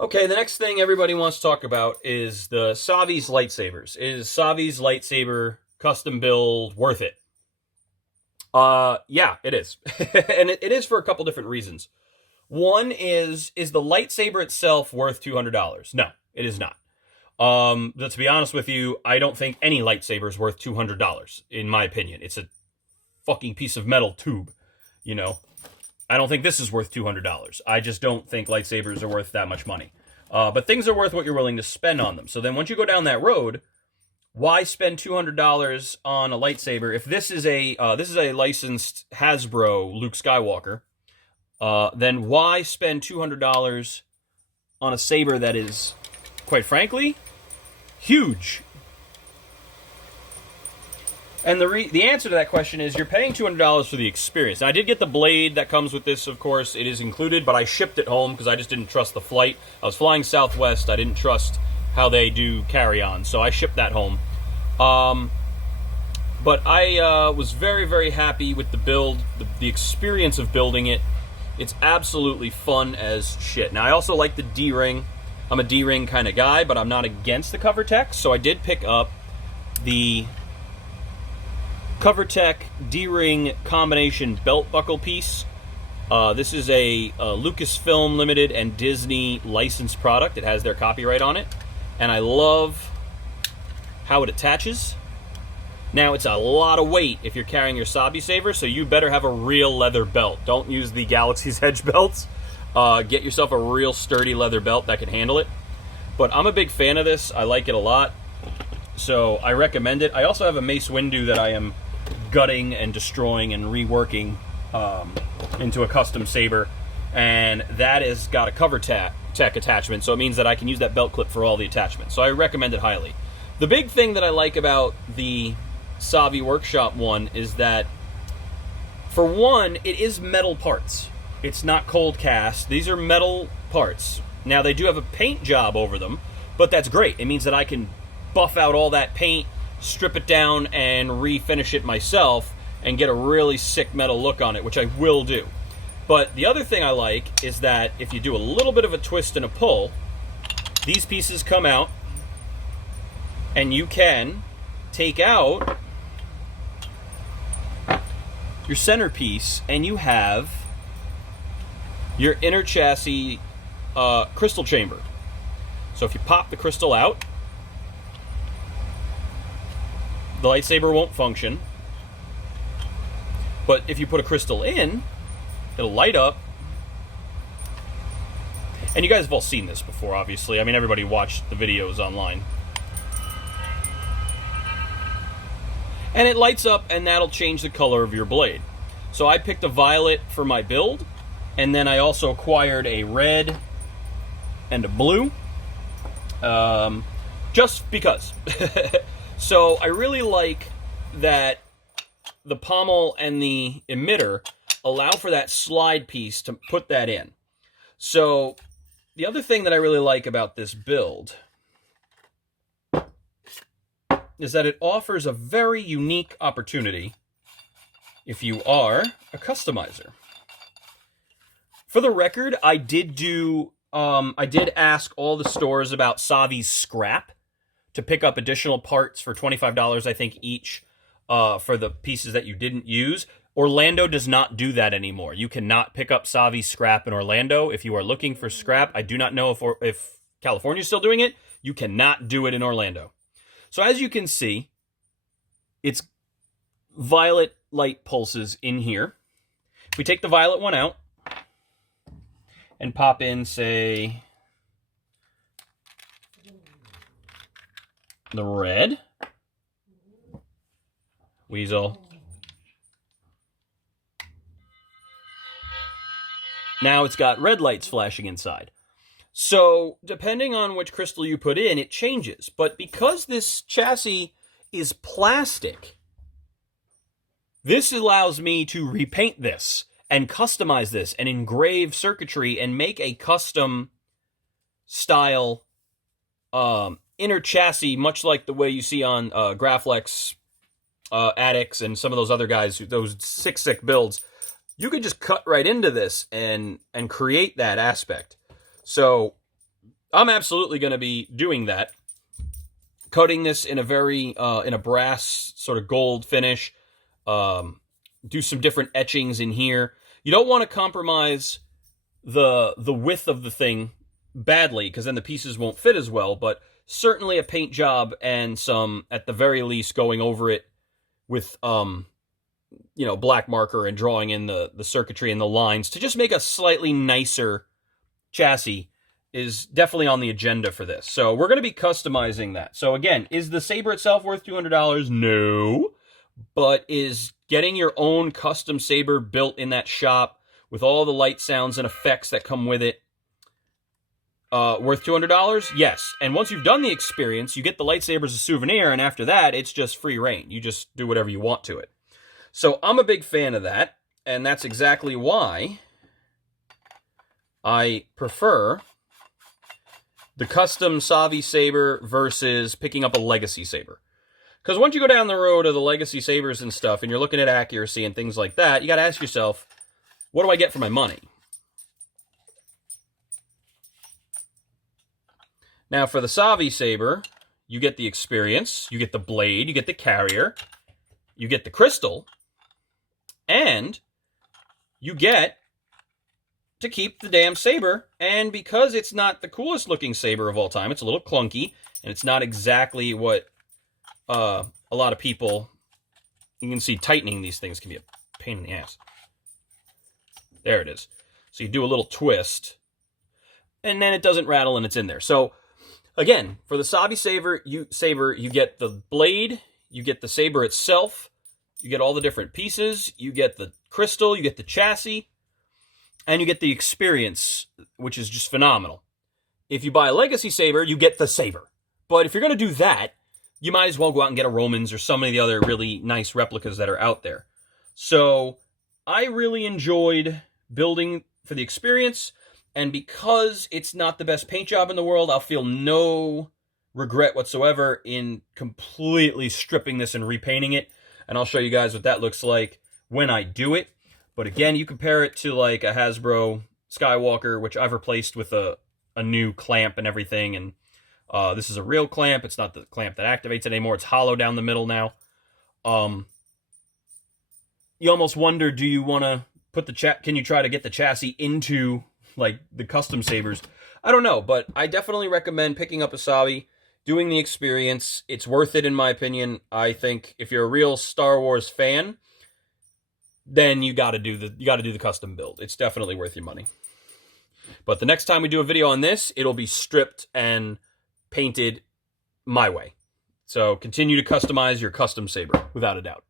Okay, the next thing everybody wants to talk about is the Savi's lightsabers. Is Savi's lightsaber custom build worth it? Yeah, it is. And it is for a couple different reasons. One is the lightsaber itself worth $200? No, it is not. But to be honest with you, I don't think any lightsaber is worth $200, in my opinion. It's a fucking piece of metal tube, you know. I don't think this is worth $200. I just don't think lightsabers are worth that much money. But things are worth what you're willing to spend on them. So then once you go down that road, why spend $200 on a lightsaber if this is a licensed Hasbro Luke Skywalker? Then why spend $200 on a saber that is, quite frankly, huge? And the answer to that question is you're paying $200 for the experience. Now, I did get the blade that comes with this, of course. It is included, but I shipped it home because I just didn't trust the flight. I was flying Southwest. I didn't trust how they do carry-on, so I shipped that home. But I was very, very happy with the build, the experience of building it. It's absolutely fun as shit. Now, I also like the D-ring. I'm a D-ring kind of guy, but I'm not against the CoverTech, so I did pick up the CoverTech D-ring combination belt buckle piece. This is a Lucasfilm Limited and Disney licensed product. It has their copyright on it, and I love how it attaches. Now, it's a lot of weight if you're carrying your Sabi saber, so you better have a real leather belt. Don't use the Galaxy's Edge belts. Get yourself a real sturdy leather belt that can handle it. But I'm a big fan of this. I like it a lot, so I recommend it. I also have a Mace Windu that I am gutting and destroying and reworking into a custom saber, and that has got a CoverTech attachment, so it means that I can use that belt clip for all the attachments. So I recommend it highly. The big thing that I like about the Savi Workshop one is that, for one, it is metal parts. It's not cold cast. These are metal parts. Now, they do have a paint job over them, but that's great. It means that I can buff out all that paint, strip it down, and refinish it myself and get a really sick metal look on it, which I will do. But the other thing I like is that if you do a little bit of a twist and a pull, these pieces come out, and you can take out your centerpiece, and you have your inner chassis crystal chamber. So if you pop the crystal out, the lightsaber won't function. But if you put a crystal in, it'll light up. And you guys have all seen this before, obviously. I mean, everybody watched the videos online. And it lights up, and that'll change the color of your blade. So I picked a violet for my build, and then I also acquired a red and a blue, just because. So I really like that the pommel and the emitter allow for that slide piece to put that in. So the other thing that I really like about this build is that it offers a very unique opportunity if you are a customizer. For the record, I did ask all the stores about Savi's scrap to pick up additional parts for $25, I think, each, for the pieces that you didn't use. Orlando does not do that anymore. You cannot pick up Savi's scrap in Orlando. If you are looking for scrap, I do not know if California's still doing it. You cannot do it in Orlando. So as you can see, it's violet light pulses in here. If we take the violet one out and pop in, say, the red, Weasel. Now it's got red lights flashing inside. So, depending on which crystal you put in, it changes. But because this chassis is plastic, this allows me to repaint this and customize this and engrave circuitry and make a custom style inner chassis, much like the way you see on Graflex, Addicts, and some of those other guys, those sick builds. You could just cut right into this and create that aspect. So I'm absolutely going to be doing that. Coating this in a very, in a brass sort of gold finish. Do some different etchings in here. You don't want to compromise the width of the thing badly, because then the pieces won't fit as well, but certainly a paint job and some, at the very least, going over it with black marker and drawing in the circuitry and the lines to just make a slightly nicer chassis is definitely on the agenda for this. So we're going to be customizing that. So again, is the Saber itself worth $200? No. But is getting your own custom Saber built in that shop with all the light sounds and effects that come with it worth $200? Yes. And once you've done the experience, you get the lightsaber as a souvenir, and after that, it's just free reign. You just do whatever you want to it. So I'm a big fan of that, and that's exactly why I prefer the custom Savi Saber versus picking up a Legacy Saber. Because once you go down the road of the Legacy Sabers and stuff, and you're looking at accuracy and things like that, you got to ask yourself, what do I get for my money? Now, for the Savi Saber, you get the experience, you get the blade, you get the carrier, you get the crystal, and you get to keep the damn saber. And because it's not the coolest looking saber of all time, it's a little clunky, and it's not exactly what a lot of people, you can see tightening these things can be a pain in the ass. There it is. So you do a little twist, and then it doesn't rattle and it's in there. So again, for the Savi Saber, you get the blade, you get the saber itself, you get all the different pieces, you get the crystal, you get the chassis, and you get the experience, which is just phenomenal. If you buy a Legacy Saber, you get the saber. But if you're going to do that, you might as well go out and get a Romans or some of the other really nice replicas that are out there. So I really enjoyed building for the experience, and because it's not the best paint job in the world, I'll feel no regret whatsoever in completely stripping this and repainting it, and I'll show you guys what that looks like when I do it. But again, you compare it to like a Hasbro Skywalker, which I've replaced with a new clamp and everything, and this is a real clamp. It's not the clamp that activates it anymore. It's hollow down the middle now. You almost wonder, do you want to put can you try to get the chassis into like the custom sabers? I don't know, but I definitely recommend picking up a Savi, doing the experience. It's worth it in my opinion. I think if you're a real Star Wars fan, then you got to do the custom build. It's definitely worth your money. But the next time we do a video on this, it'll be stripped and painted my way. So continue to customize your custom saber, without a doubt.